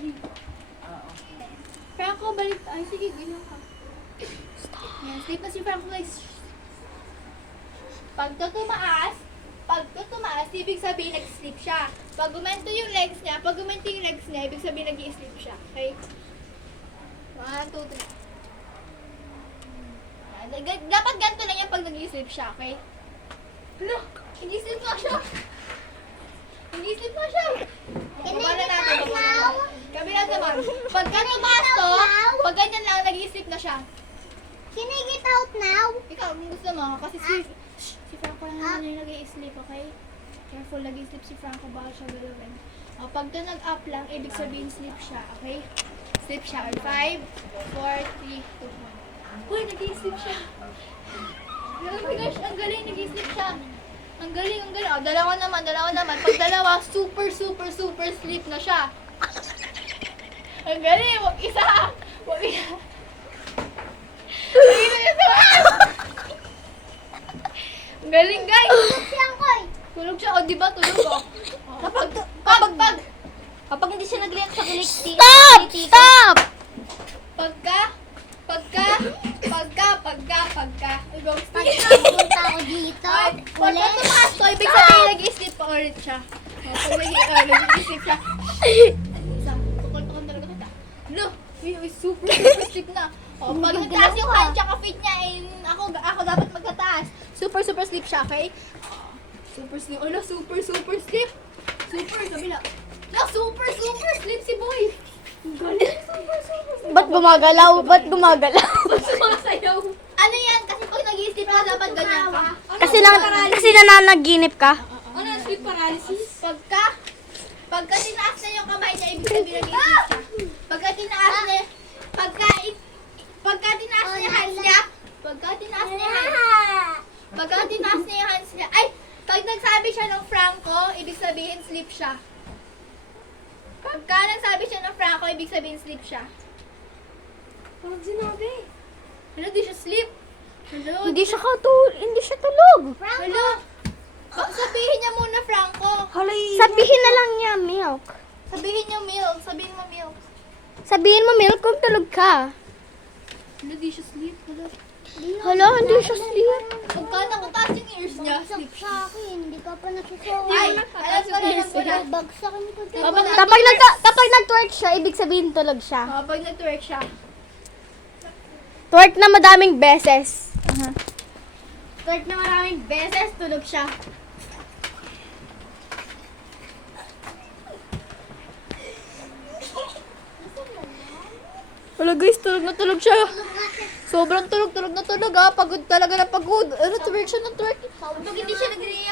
dito. Okay. Franco, balik. Ay, sige, ganyan ka. Yan, sleep na si Franco guys. Pagka tumaas, ibig sabihin nag-sleep siya. Pag gumanto yung legs niya, ibig sabihin nag-i-sleep siya. Okay? 1, 2, 3. Dapat ganito lang yan pag nag-i-sleep siya, okay? Hala, nag-i-sleep na siya. Nag-i-sleep na siya. Baba na natin, baba na natin. Kabila naman. Pagka tumaas to, pag ganyan lang, nag-i-sleep na siya. Can I get out now? Ikaw, kung gusto mo, kasi si Franco lang naman yung nag-i-sleep, okay? Careful, nag-i-sleep si Franco, baka siya galawin. O, pagka nag-up lang, ibig sabihin sleep siya, okay? Sleep siya. 5, 4, 3, 2, 1. Uy, nag-i-sleep siya. Oh my gosh, ang galing, nag-i-sleep siya. Ang galing, ang galing. O, dalawa naman. Pag dalawa, super sleep na siya. Ang galing, wag isa. Ang galing, guys. Tulog siya. O, di ba? Tulog, o. Kapag hindi siya nag-react sa kilikti. Stop! Pagka. Go. Punta ako dito. Pagka tumaas to, ibig sabihin nag-i-sleep pa ulit siya. Pag nag-i-sleep siya. Tukol-tukol talaga kita. No, super sleep na. O, pag nagtaas yung hand tsaka feet niya, ako dapat magtataas. Super sleep siya, okay? Super sleep. Ano, super sleep. Super, kabila. No, super sleep si boy. Super sleep. Ba't gumagalaw? Ba't Sumasayaw. Ano yan? Kasi pag nag-i-sleep ka, dapat ganyan ka. Kasi nananaginip ka? Ano, sleep paralysis? Pagka tinaas na yung kamay niya, ibig sabihin nag-i-sleep siya. Pagka tinaas na yung hands niya, ay, pag nagsabi siya ng Franco, ibig sabihin sleep siya. Pagka nagsabi siya ng Franco, ibig sabihin sleep siya. Parang sinabi. Hello, di siya sleep. Hello. Hindi siya tulog. Hello. Sabihin niya muna, Franco. Sabihin na lang niya, milk. Sabihin niya milk. Sabihin mo milk. Sabihin mo, milk, kung tulog ka. Hello, di siya sleep. Hello. Hala, hindi siya sleep. Pagka nakataas yung ears niya, sleep siya. Sa akin, hindi ka pa nagsasawa. Ay, alam ko na lang pala. Bagsakin ko din. Kapag Kapag nag-twerk siya, ibig sabihin tulog siya. Kapag nag-twerk siya. Twerk na madaming beses. Twerk na maraming beses, tulog siya. Wala guys, tulog na tulog siya. Sobrang tulog na tulog ha. Pagod talaga na pagod. Ano, twerk siya ng twerk. Pag hindi siya nag-react.